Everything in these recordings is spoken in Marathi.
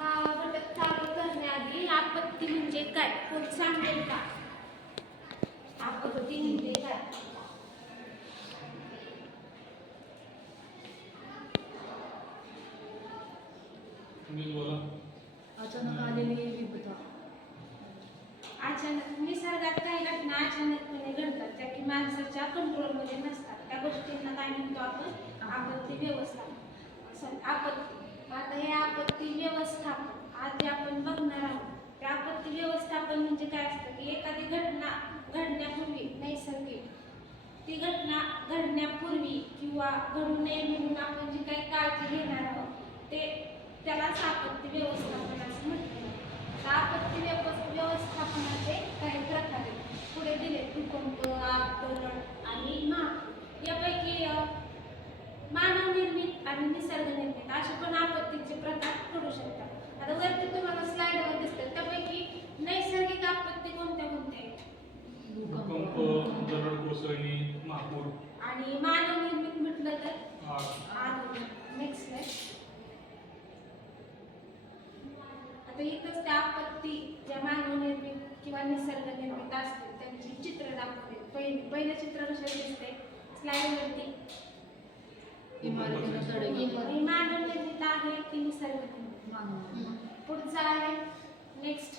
हा घटक चालू करण्याआधी आपत्ती म्हणजे काय कोण सांगेल का? आपत्ती म्हणजे काय? अचानक आलेली विपदा. अचानक निसर्गात काही घटना अचानकपणे घडतात त्या की माणसाच्या कंट्रोलमध्ये नसतात. त्या गोष्टींना काय म्हणतो आपण? आपत्ती व्यवस्थापन. आपत्ती. आता हे आपत्ती व्यवस्थापन आज जे आपण बघणार आहोत ते आपत्ती व्यवस्थापन म्हणजे काय असतं की एखादी घटना घडण्यापूर्वी नैसर्गिक ती घटना घडण्यापूर्वी किंवा घडू नये म्हणून आपण जी काही काळजी घेणार आहोत ते त्यालाच आपत्ती व्यवस्थापन असं म्हटलं जातं. आपत्ती व्यवस्थापनाचे काही प्रकार आहेत पुढे दिले भूकंप, आग, दरड आणि महापूर. यापैकी मानवनिर्मित आणि निसर्गनिर्मित असे पण आपत्तीचे प्रकार पडू शकतात. आता वरती तुम्हाला स्लाइडवर दिसतात त्यापैकी नैसर्गिक आपत्ती कोणत्या कोणत्या आहेत? भूकंप, दरड कोसळणे, महापूर. आणि मानवनिर्मित म्हटलं तर आग. Next slide. आता इथंच त्या आपत्ती ज्या मानवनिर्मित किंवा निसर्गनिर्मित असतील त्यांची चित्र दाखवले. पहिलं चित्र कशा दिसते स्लाइडवरती? मानवनिर्मित आहे की निसर्गनिर्मित? पुढचा आहे नेक्स्ट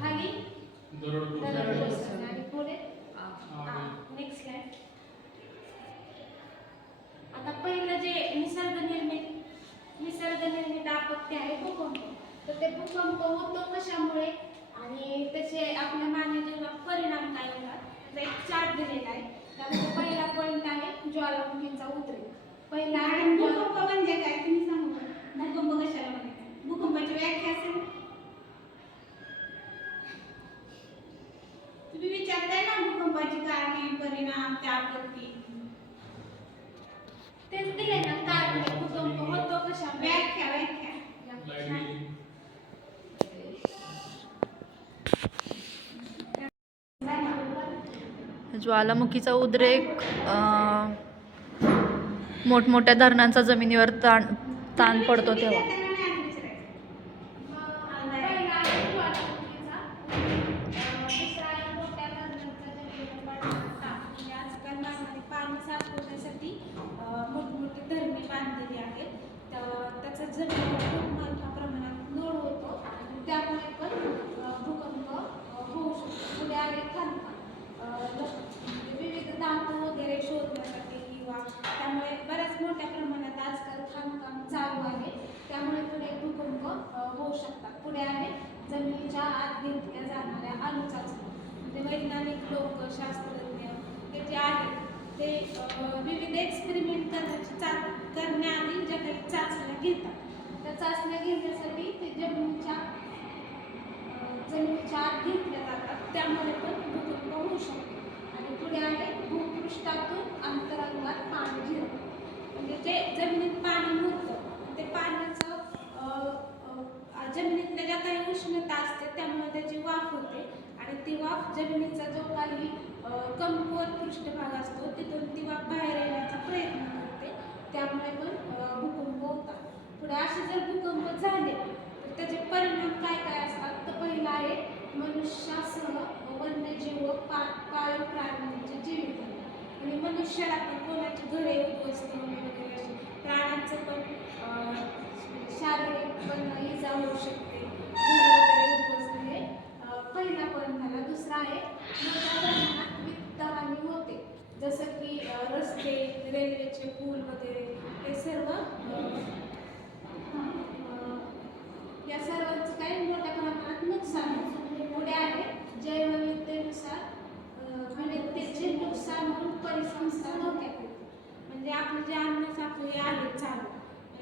खाली दरड कोसळणे आणि पुढे नेक्स्ट स्लाइड. आता पहिलं जे निसर्गनिर्मित आपत्ती आहे भूकंप. तर ते भूकंप होतो कशामुळे आणि त्याचे आपल्या मानवी जीवनात परिणाम काय होतात त्याचा एक चार्ट दिलेला आहे. त्यामध्ये पहिला पॉईंट आहे ज्वालामुखींचा उद्रेक. पहिला आहे भूकंप म्हणजे काय तुम्ही सांगू? भूकंप कशाला म्हणतात? भूकंपाची व्याख्या असेल तुम्ही विचारताय ना भूकंपाची कारणे परिणाम त्या आपत्ती तेच दिले ना कारण भूकंप होतो कशा व्याख्या ज्वालामुखीचा उद्रेक, मोठमोठ्या धरणांचा जमिनीवर ताण पडतो तेव्हा. मोठमोठी धरणे बांधलेली आहेत त्याचा जमिनीवर खूप मोठ्या प्रमाणात लोड होतो आणि त्यामुळे पण भूकंप होऊ शकतो. पुढे आहे खाणकाम. विविध धातू वगैरे शोधण्यासाठी किंवा त्यामुळे बऱ्याच मोठ्या प्रमाणात आजकाल खाणकाम चालू आहे त्यामुळे पुढे भूकंप होऊ शकतात. पुढे आहे जमिनीच्या आत घेतल्या जाणाऱ्या अणुचाचण्या. म्हणजे वैज्ञानिक लोक शास्त्रज्ञ हे जे आहेत ते विविध एक्सपेरिमेंट करण्याआधी ज्या काही चाचण्या घेतात त्या चाचण्या घेण्यासाठी ते जमिनीच्या आत घेतल्या जातात त्यामुळे पण भूकंप होऊ शकतो. आणि पुढे आहे भूपृष्ठातून अंतराळात पाणी जिरतं. म्हणजे जे जमिनीत पाणी मुरतं ते पाण्याचं जमिनीतल्या ज्या काही उष्णता असते त्यामुळे त्याची वाफ होते आणि ती वाफ जमिनीचा जो काही कमकुवत पृष्ठभाग असतो तिथून ती वाफ बाहेर येण्याचा प्रयत्न करते त्यामुळे पण भूकंप होतात. पुढे असे जर भूकंप झाले तर त्याचे परिणाम काय काय असतात तर पहिला आहे मनुष्यासह वन्यजीव व पाळीव प्राण्यांचे जीवित आणि मनुष्याला पण कोणाची घरे उद्ध्वस्त वगैरे असे प्राण्यांचं पण शारीरिक पण इजा होऊ शकते. पहिला पॉईंट झाला. दुसरा आहे मोठ्या प्रमाणात वित्तहानी होते जसं की रस्ते रेल्वेचे पूल वगैरे हे सर्व या सर्वांचं काही मोठ्या प्रमाणात नुकसान होते. पुढे आहे जैवविविधतेनुसार विविधतेचे नुकसान होऊन परिसंस्था धोक्यात येते. म्हणजे आपले जे अन्न साखळी आहे चालू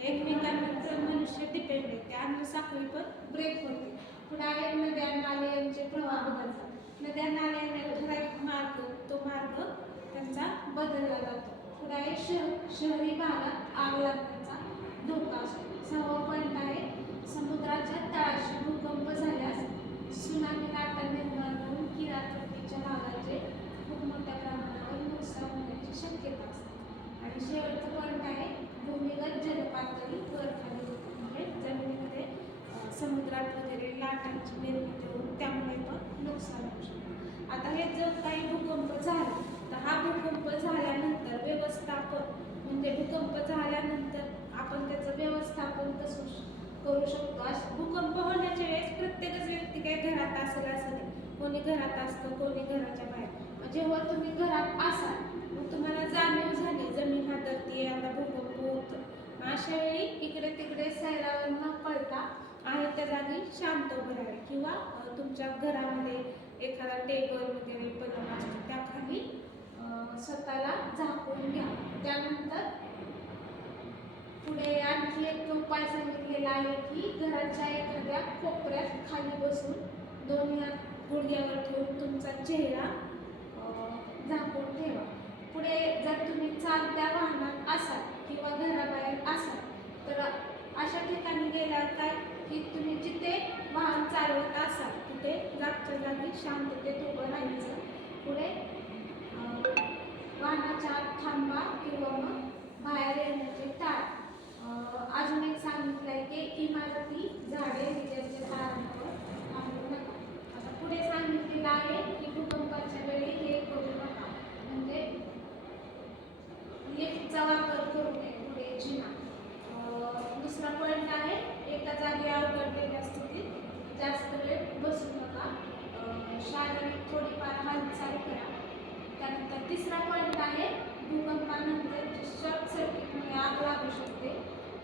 एकमेकांवर मनुष्य डिपेंड आहे त्या अन्न साखळी पण ब्रेक होते. पुढे आहे नद्या नाले यांचे प्रवाह बदलतात. नद्या नाल्यांना ठराविक मार्ग तो मार्ग त्यांचा बदलला जातो. पुढे आहे शहरी भागात आग लागण्याचा धोका असतो. 6वा पॉईंट आहे समुद्राच्या तळाशी भूकंप झाल्यास सुनामी लाटा निर्माण होऊन किनारपट्टीच्या भागाचे खूप मोठ्या प्रमाणावर नुकसान होण्याची शक्यता असते. आणि शेवटचा पॉईंट आहे भूमिगत जलपातळी वर खाली होते. म्हणजे लाटांची निर्मिती होऊन त्यामुळे पण नुकसान होऊ शकतं. आता हे जर काही भूकंप झाला तर हा भूकंप झाल्यानंतर व्यवस्थापन म्हणजे भूकंप झाल्यानंतर आपण त्याचं व्यवस्थापन कसं करू शकतो. भूकंप होण्याच्या वेळेस प्रत्येकच व्यक्ती काही घरात असेल असं नाही, कोणी घरात असतं कोणी घराच्या बाहेर. जेव्हा तुम्ही घरात असाल मग तुम्हाला जाणीव झाली जमीन हादरतीये, आता भूकंप होतो, अशा वेळी इकडे तिकडे सैरावर न पडता आहे त्या जागी शांत उभं राहा किंवा तुमच्या घरामध्ये एखादा टेबल वगैरे पलंग असतो त्याखाली स्वतःला झाकून घ्या. त्यानंतर पुढे आणखी एक उपाय सांगितलेला आहे की घराच्या एखाद्या कोपऱ्यात खाली बसून दोन्ही हात गुडघ्यावर ठेवून तुमचा चेहरा झाकून ठेवा. पुढे जर तुम्ही चालत्या वाहनात असाल किंवा घराबाहेर असाल तर अशा ठिकाणी गेल्यावर काय की तुम्ही जिथे वाहन चालवत असाल तिथे जागच्या जागी शांततेत उभं राहायचं. पुढे वाहनाच्या आत थांबा किंवा मग बाहेर येण्याचे टाळा. अजून एक सांगितलं आहे की इमारती, झाडे, विजेच्या तारांवर थांबू नका. आता पुढे सांगितलेलं आहे की भूकंपाच्या वेळी हे करू नका म्हणजे लिफ्टचा वापर करू नये. पुढे जिना. दुसरा पॉईंट आहे एका जागी अवघडलेल्या स्थितीत जास्त वेळ बसू नका. शारीरिक थोडीफार हालचाल करा. त्यानंतर तिसरा पॉईंट आहे भूकंपानंतर शॉर्ट सर्किटमुळे आग लागू शकते,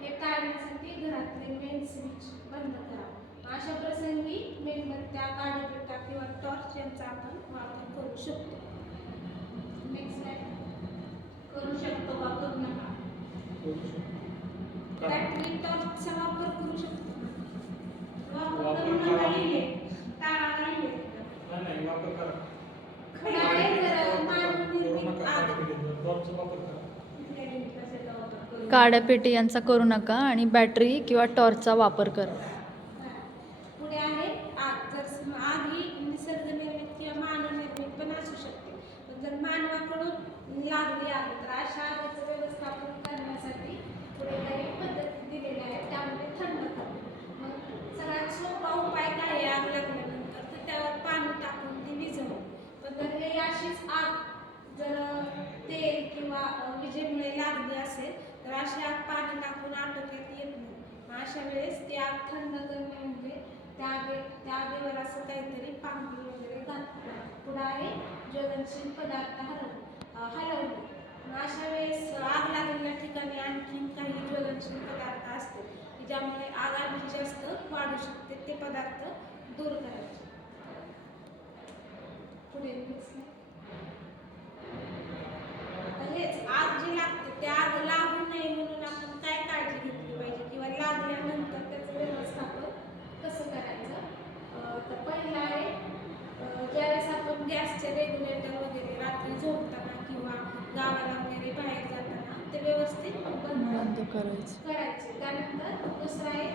हे टाळण्यासाठी घरातले मेन स्विच बंद करा. अशा प्रसंगी मेणबत्त्या, काडीपेटा किंवा टॉर्च यांचा आपण वापर करू शकतो. Next slide. करू शकतो का करू नका. बॅटरी टॉर्चचा वापर करू शकतो. वापर करू नका नाहीये, टाळा नाहीये. नाही वापर करा. काड्यापेटी यांचा करू नका आणि बॅटरी किंवा टॉर्चचा वापर करा. पुढे आहे आग. जर आग ही निसर्गनिर्मित किंवा मानवनिर्मित पण असू शकते, पण जर मानवाकडून लागली आग तर अशा आगीचं व्यवस्थापन करण्यासाठी पुढे काही पद्धती दिलेल्या आहेत. त्यामध्ये थंड करणे. मग सगळ्यात सोपा उपाय काय आहे आग लागल्यानंतर तर त्यावर पाणी टाकून ती विझवणे. पण जर हे अशीच आग जर तेल किंवा विजेमुळे लागली असेल तर अशी आग पाणी टाकून आटोक्यात येत नाही. अशा वेळेस ती आग थंड करणे म्हणजे त्या आगीवर असं काहीतरी पाणी वगैरे घातलं. पुढे आहे ज्वलनशील पदार्थ हलवणे. अशा वेळेस आग लागलेल्या ठिकाणी आणखीन काही ज्वलनशील पदार्थ असते की ज्यामुळे आग आणखी जास्त वाढू शकते, ते पदार्थ दूर करायचे. पुढे हेच आग जी लागते त्या आग लागू नये म्हणून आपण काय काळजी घेतली पाहिजे किंवा लागल्यानंतर त्याचं व्यवस्थापन कसं करायचं. तर पहिलं आहे ज्यावेळेस आपण गॅसचे रेग्युलेटर वगैरे रात्री झोपताना किंवा गावाला वगैरे बाहेर जाताना ते व्यवस्थित बंद करायचे. त्यानंतर दुसरं आहे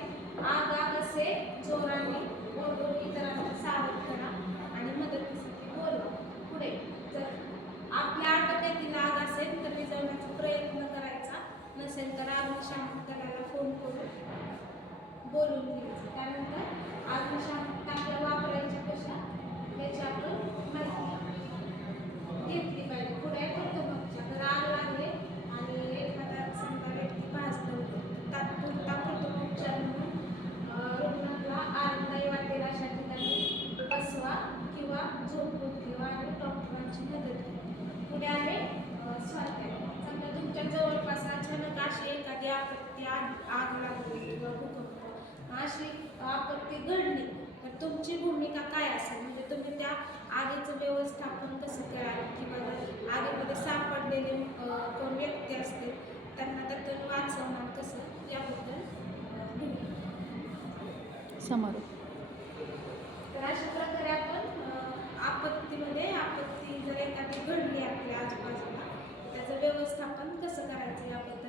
आग असे जोराने बोलून इतरांना सावध करा आणि मदतीसाठी बोलवा. पुढे जर आपल्या आटोक्यातील आग असेल तर विझवण्याचा प्रयत्न करायचा, नसेल तर अग्निशामक दलाला फोन करून बोलून घ्यायचं. त्यानंतर अग्निशामक टाक्या वापरायच्या कशा याची आपण माहिती घेतली पाहिजे. पुढे प्रथमोपचार. जर आग लागले आणि एखादा समजा व्यक्ती भाजलं होतं तात्पुरता प्रथमोपचार म्हणून रुग्णाला आरामदायी वाटेल अशा ठिकाणी बसवा किंवा झोपून ठेवा आणि डॉक्टरांची मदत घ्या. पुढे आहे स्वाध्याय. समजा तुमच्या जवळपास अचानक अशी एखादी आपत्ती आग लागली किंवा भूकंप अशी आपत्ती घडली तर तुमची भूमिका काय असेल म्हणजे तुम्ही त्या आगीचं व्यवस्थापन कसं कराल किंवा आगीमध्ये सापडलेले कोण व्यक्ती असतील त्यांना त्यातून वाचवणार कसं याबद्दल समारोप. तर अशा प्रकारे आपण आपत्ती जर एखादी घडली आपल्या आजूबाजूला त्याचं व्यवस्थापन कसं करायचं याबद्दल